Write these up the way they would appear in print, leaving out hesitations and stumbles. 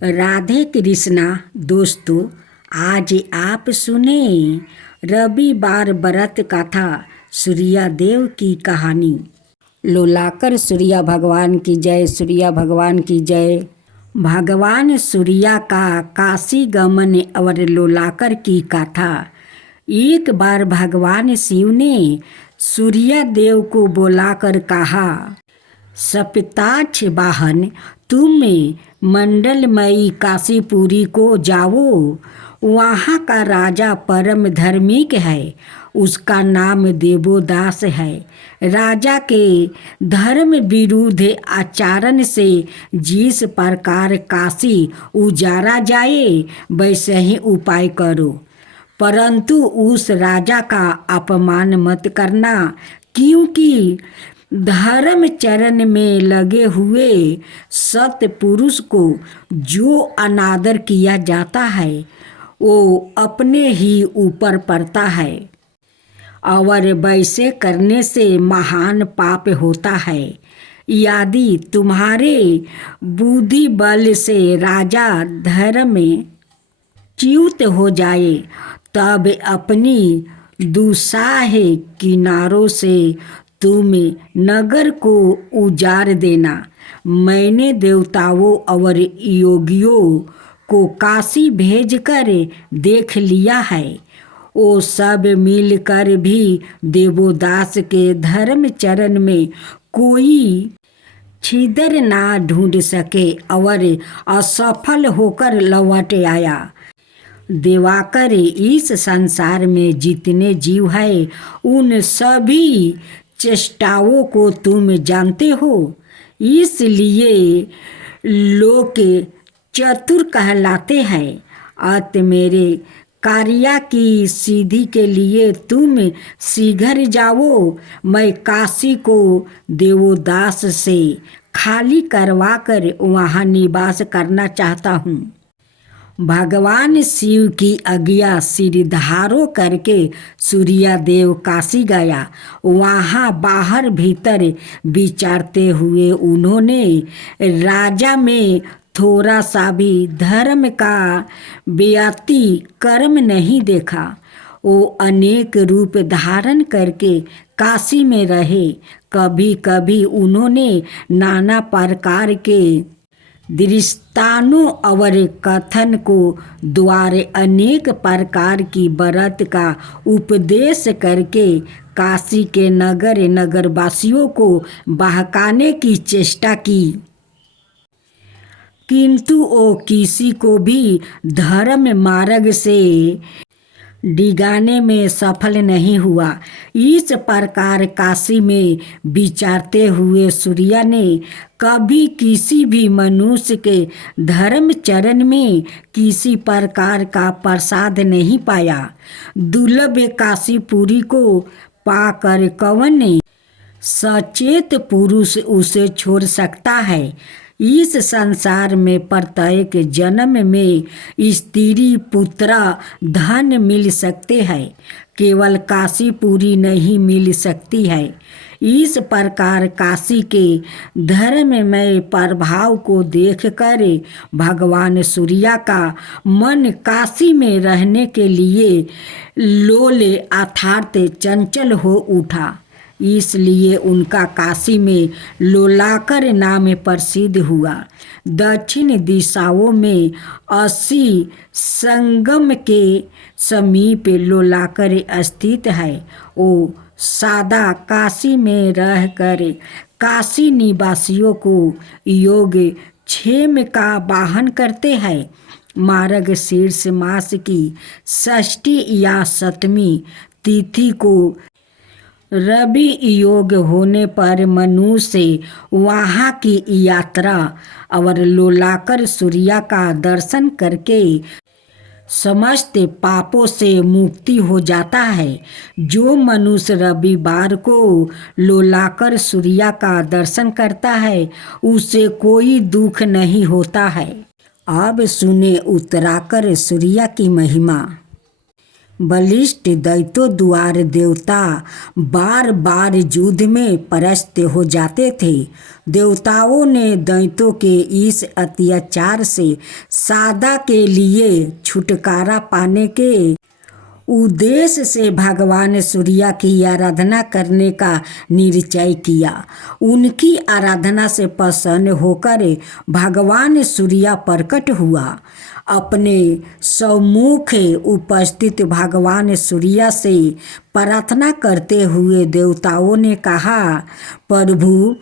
राधे कृष्णा दोस्तों, आज आप सुने रविवार व्रत कथा सूर्या देव की कहानी। लोलाकर सूर्या भगवान की जय, सूर्या भगवान की जय। भगवान सूर्या का काशी गमन और लोलाकर की कथा। एक बार भगवान शिव ने सूर्या देव को बुलाकर कहा, सप्ताक्ष वाहन, तुम मंडलमयी काशीपुरी को जाओ। वहाँ का राजा परम धार्मिक है, उसका नाम देवोदास है। राजा के धर्म विरुद्ध आचरण से जिस प्रकार काशी उजाड़ा जाए वैसे ही उपाय करो, परंतु उस राजा का अपमान मत करना, क्योंकि धर्म चरण में लगे हुए सत्य पुरुष को जो अनादर किया जाता है वो अपने ही ऊपर पड़ता है और वैसे करने से महान पाप होता है। यदि तुम्हारे बुद्धि बल से राजा धर्म में च्युत हो जाए तब अपनी दुस्साह किनारों से तुम नगर को उजाड़ देना। मैंने देवताओं और योगियों को काशी भेजकर देख लिया है, वो सब मिलकर भी देवोदास के धर्म चरण में कोई छिद्र ना ढूंढ सके और असफल होकर लौट आया। देवाकर, इस संसार में जितने जीव हैं उन सभी चेष्टाओं को तुम जानते हो, इसलिए लोग चतुर कहलाते हैं। अत मेरे कार्य की सिद्धि के लिए तुम शीघ्र जाओ। मैं काशी को देवोदास से खाली करवाकर वहाँ निवास करना चाहता हूँ। भगवान शिव की आज्ञा सिरधारो करके सूर्या देव काशी गया। वहाँ बाहर भीतर विचारते हुए उन्होंने राजा में थोड़ा सा भी धर्म का व्यतिक्रम नहीं देखा। वो अनेक रूप धारण करके काशी में रहे। कभी कभी उन्होंने नाना प्रकार के दृष्टानों और कथन को द्वारे अनेक प्रकार की व्रत का उपदेश करके काशी के नगरवासियों को बहकाने की चेष्टा की, किंतु वो किसी को भी धर्म मार्ग से डिगाने में सफल नहीं हुआ। इस प्रकार काशी में विचारते हुए सूर्या ने कभी किसी भी मनुष्य के धर्म चरण में किसी प्रकार का प्रसाद नहीं पाया। दुर्लभ काशीपुरी को पाकर कौन सचेत पुरुष उसे छोड़ सकता है। इस संसार में प्रत्येक जन्म में स्त्री पुत्र धन मिल सकते हैं, केवल काशीपुरी नहीं मिल सकती है। इस प्रकार काशी के धर्ममय प्रभाव को देखकर भगवान सूर्या का मन काशी में रहने के लिए लोले अर्थात चंचल हो उठा। इसलिए उनका काशी में लोलाकर नाम प्रसिद्ध हुआ। दक्षिण दिशाओं में 80 संगम के समीप लोलाकर स्थित है। वो सदा काशी में रहकर काशी निवासियों को योग क्षेम का वाहन करते हैं। मार्गशीर्ष मास की षष्ठी या सप्तमी तिथि को रवि योग होने पर मनुष्य वहाँ की यात्रा और लोलाकर सूर्या का दर्शन करके समस्त पापों से मुक्ति हो जाता है। जो मनुष्य रविवार को लोलाकर सूर्या का दर्शन करता है उसे कोई दुख नहीं होता है। अब सुने उत्तराकर सूर्या की महिमा। बलिष्ठ दैत्यों द्वार देवता बार बार युद्ध में परास्त हो जाते थे। देवताओं ने दैत्यों के इस अत्याचार से सादा के लिए छुटकारा पाने के उद्देश्य से भगवान सूर्य की आराधना करने का निश्चय किया। उनकी आराधना से प्रसन्न होकर भगवान सूर्य प्रकट हुआ। अपने सम्मुख उपस्थित भगवान सूर्य से प्रार्थना करते हुए देवताओं ने कहा, प्रभु,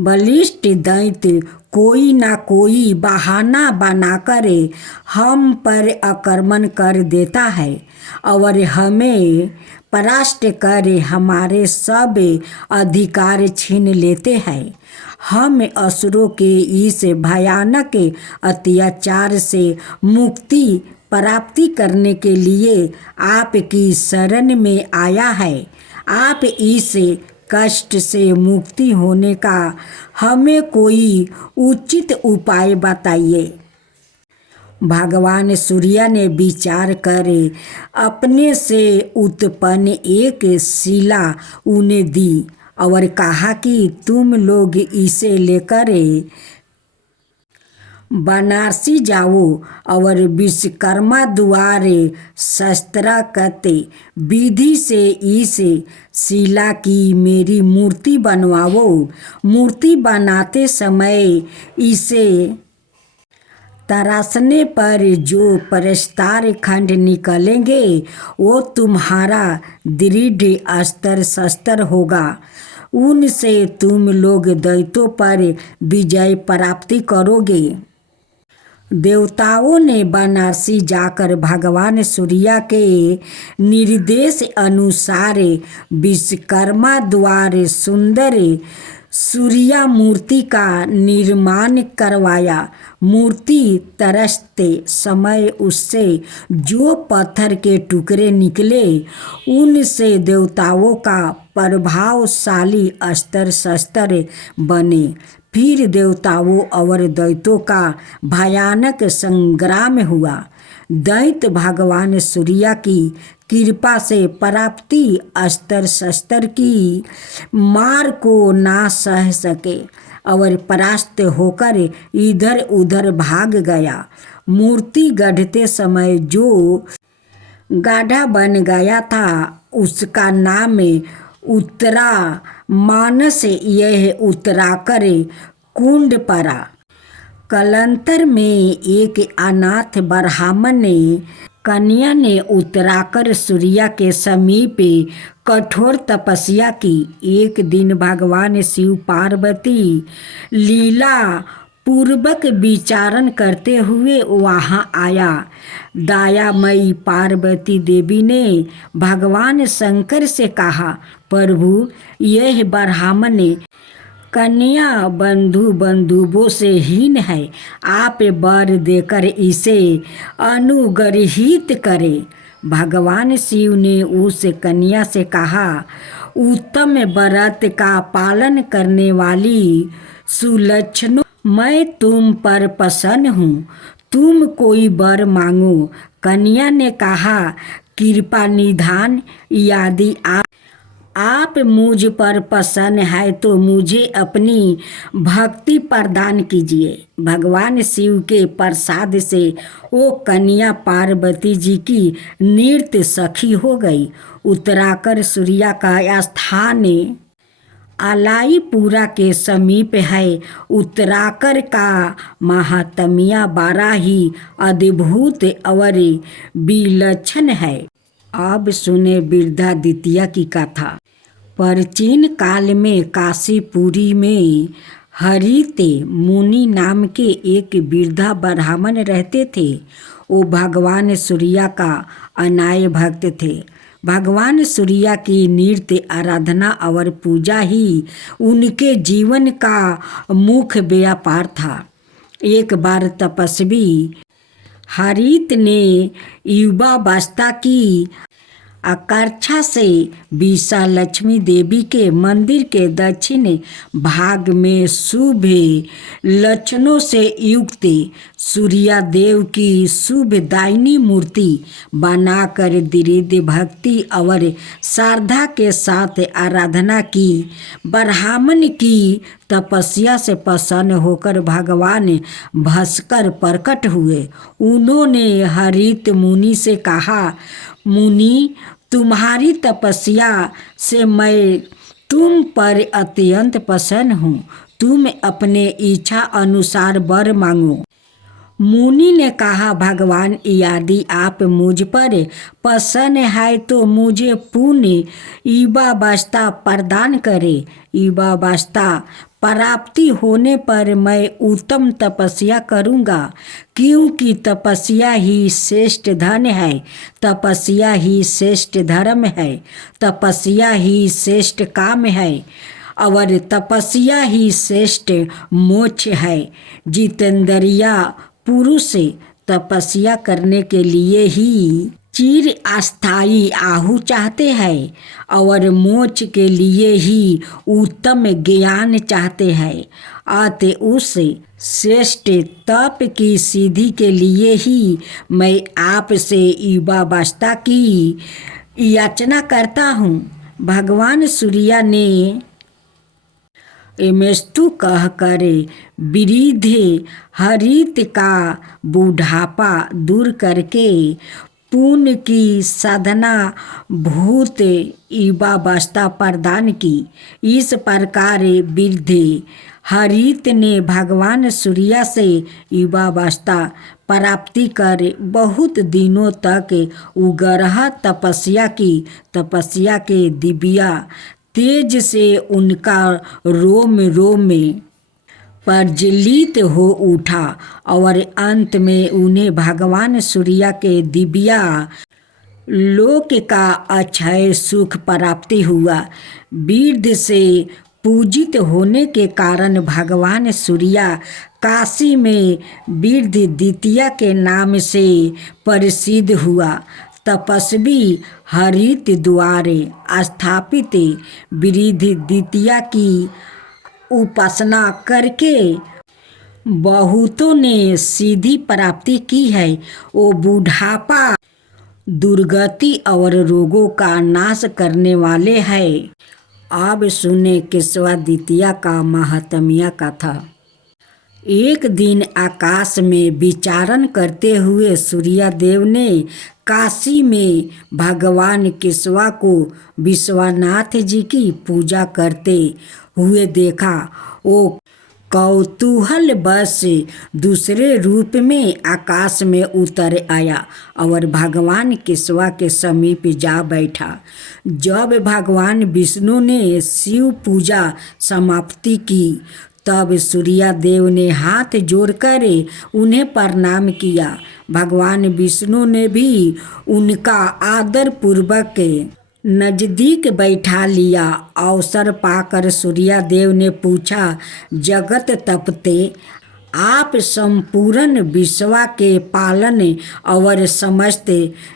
बलिष्ठ दैत्य कोई ना कोई बहाना बनाकर हम पर आक्रमण कर देता है और हमें परास्त कर हमारे सब अधिकार छीन लेते हैं। हम असुरों के इस भयानक अत्याचार से मुक्ति प्राप्ति करने के लिए आपकी शरण में आया है। आप इस कष्ट से मुक्ति होने का हमें कोई उचित उपाय बताइए। भगवान सूर्य ने विचार कर अपने से उत्पन्न एक शिला उन्हें दी और कहा कि तुम लोग इसे लेकर बनारसी जाओ और विश्वकर्मा द्वारा शास्त्रागत विधि से इस शिला की मेरी मूर्ति बनवाओ। मूर्ति बनाते समय इसे तराशने पर जो प्रस्तार खंड निकलेंगे वो तुम्हारा दृढ़ अस्त्र शस्त्र होगा। उनसे तुम लोग दैत्यों पर विजय प्राप्ति करोगे। देवताओं ने बनारसी जाकर भगवान सूर्य के निर्देश अनुसार विश्वकर्मा द्वारा सुंदर सूर्य मूर्ति का निर्माण करवाया। मूर्ति तरसते समय उससे जो पत्थर के टुकड़े निकले उनसे देवताओं का प्रभावशाली अस्त्र शस्त्र बने। फिर देवताओं और दैत्यों का भयानक संग्राम हुआ। दैत्य भगवान सूर्य की कृपा से प्राप्ति अस्त्र शस्त्र की मार को ना सह सके और परास्त होकर इधर उधर भाग गया। मूर्ति गढ़ते समय जो गाढ़ा बन गया था उसका नाम उत्तरा मानस, यह उत्तराकर कुंड पड़ा। कलंतर में एक अनाथ ब्राह्मण कन्या ने उत्तराकर सूर्य के समीप कठोर तपस्या की। एक दिन भगवान शिव पार्वती लीला पूर्वक विचारण करते हुए वहाँ आया। दयामयी पार्वती देवी ने भगवान शंकर से कहा, प्रभु, यह ब्राह्मण कन्या बंधुओं से हीन है। आप वर देकर इसे अनुग्रहित करें। भगवान शिव ने उस कन्या से कहा, उत्तम व्रत का पालन करने वाली सुलक्षणों, मैं तुम पर प्रसन्न हूँ। तुम कोई वर मांगो। कन्या ने कहा, कृपा निधान यदि आप मुझ पर प्रसन्न है तो मुझे अपनी भक्ति प्रदान कीजिए। भगवान शिव के प्रसाद से वो कन्या पार्वती जी की नृत्य सखी हो गई। उत्तराकर सूर्य का स्थान अलाईपुरा के समीप है। उत्तराकर का महात्म्य बड़ा ही अद्भुत और विलक्षण है। अब सुने विद्यादित्य की कथा। प्राचीन काल में काशीपुरी में हरित मुनि नाम के एक वृद्धा ब्राह्मण रहते थे। वो भगवान सूर्य का अनाय भक्त थे। भगवान सूर्य की नृत्य आराधना और पूजा ही उनके जीवन का मुख्य व्यापार था। एक बार तपस्वी हरित ने युवावस्था की आकर्षा से विषा लक्ष्मी देवी के मंदिर के दक्षिण भाग में शुभ लक्षणों से युक्त सूर्या देव की शुभदायिनी मूर्ति बनाकर दृढ़ भक्ति और श्रद्धा के साथ आराधना की। ब्राह्मण की तपस्या से प्रसन्न होकर भगवान भास्कर प्रकट हुए। उन्होंने हरित मुनि से कहा, मुनि, तुम्हारी तपस्या से मैं तुम पर अत्यंत प्रसन्न हूँ। तुम अपने इच्छा अनुसार वर मांगो। मुनि ने कहा, भगवान, यदि आप मुझ पर प्रसन्न है तो मुझे पुण्य युवावस्था प्रदान करें। युवावस्था प्राप्ति होने पर मैं उत्तम तपस्या करूँगा, क्योंकि तपस्या ही श्रेष्ठ धन है, तपस्या ही श्रेष्ठ धर्म है, तपस्या ही श्रेष्ठ काम है और तपस्या ही श्रेष्ठ मोक्ष है। जितेंद्रिया पुरुष तपस्या करने के लिए ही चिर अस्थायी आहु चाहते हैं और मोक्ष के लिए ही उत्तम ज्ञान चाहते हैं। अतः उस श्रेष्ठ तप की सिद्धि के लिए ही मैं आपसे युवावस्था की याचना करता हूँ। भगवान सूर्य ने एमेस्तु कहकर वृद्ध हरित का बुढ़ापा दूर करके पुण्य की साधना भूत युवावस्था प्रदान की। इस प्रकार वृद्ध हरित ने भगवान सूर्य से युवावस्था प्राप्ति कर बहुत दिनों तक उग्र तपस्या की। तपस्या के दिव्या तेज से उनका रोम रोम प्रज्वलित हो उठा और अंत में उन्हें भगवान सूर्य के दिव्या लोक का अक्षय सुख प्राप्ति हुआ। वृद्ध से पूजित होने के कारण भगवान सूर्य काशी में वृद्ध द्वितीय के नाम से प्रसिद्ध हुआ। तपस्वी हरित द्वारे स्थापित वृद्ध द्वितीय की उपासना करके बहुतों ने सिद्धि प्राप्ति की है। वो बुढ़ापा, दुर्गति और रोगों का नाश करने वाले हैं। अब सुने केशवा द्वितीय का महात्म्य कथा। एक दिन आकाश में विचरण करते हुए सूर्यदेव ने काशी में भगवान केशवा को विश्वनाथ जी की पूजा करते हुए देखा। वो कौतूहल बस दूसरे रूप में आकाश में उतर आया और भगवान केशवा के समीप जा बैठा। जब भगवान विष्णु ने शिव पूजा समाप्ति की तब सूर्यदेव ने हाथ जोड़कर उन्हें प्रणाम किया। भगवान विष्णु ने भी उनका आदर पूर्वक नजदीक बैठा लिया। अवसर पाकर सूर्यदेव ने पूछा, जगत तपते, आप संपूर्ण विश्व के पालन और समस्त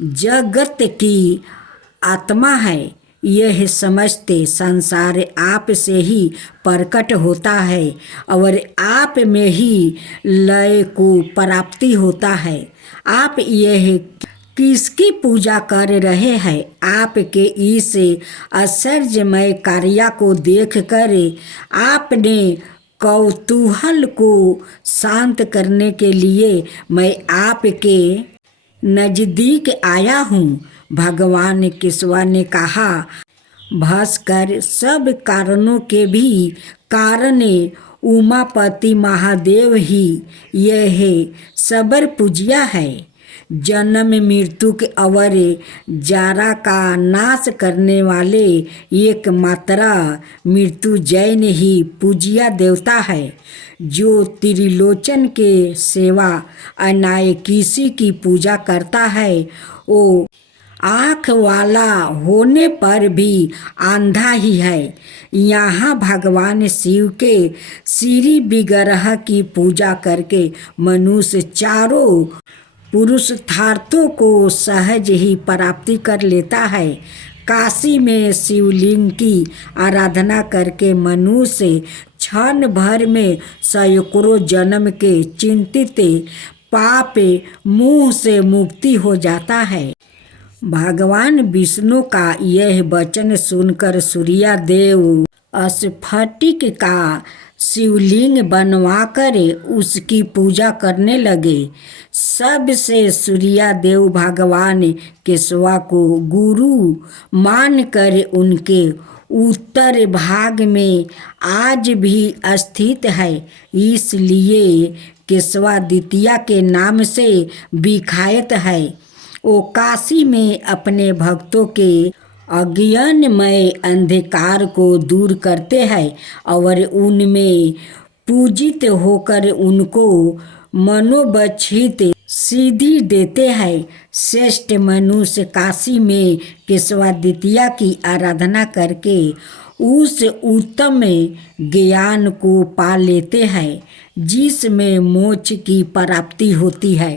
जगत की आत्मा है। यह समस्त संसार आप से ही प्रकट होता है और आप में ही लय को प्राप्ति होता है। आप यह किसकी पूजा कर रहे हैं? आपके इस आश्चर्यमय कार्य को देखकर आपने कौतूहल को शांत करने के लिए मैं आपके नजदीक आया हूँ। भगवान केशवा ने कहा, भास्कर, सब कारणों के भी कारण उमापति महादेव ही यह सबर पूजिया है। जन्म मृत्यु के अवर जारा का नाश करने वाले एकमात्र मृत्युंजय ही पूजिया देवता है। जो त्रिलोचन के सेवा अनाय किसी की पूजा करता है वो आँख वाला होने पर भी अंधा ही है। यहाँ भगवान शिव के श्री विग्रह की पूजा करके मनुष्य चारों पुरुषार्थों को सहज ही प्राप्ति कर लेता है। काशी में शिवलिंग की आराधना करके मनुष्य क्षण भर में सैकड़ों जन्म के चिंतित पाप मुंह से मुक्ति हो जाता है। भगवान विष्णु का यह वचन सुनकर सूर्य देव स्फटिक का शिवलिंग बनवाकर उसकी पूजा करने लगे। सबसे सूर्य देव भगवान केशवा को गुरु मानकर उनके उत्तर भाग में आज भी स्थित है, इसलिए केशवा द्वितीय के नाम से विख्यात है। वो काशी में अपने भक्तों के अज्ञानमय अंधकार को दूर करते हैं और उनमें पूजित होकर उनको मनोवांछित सिद्धि देते हैं। श्रेष्ठ मनुष्य काशी में केशवा द्वितीय की आराधना करके उस उत्तम ज्ञान को पा लेते हैं जिसमें मोक्ष की प्राप्ति होती है।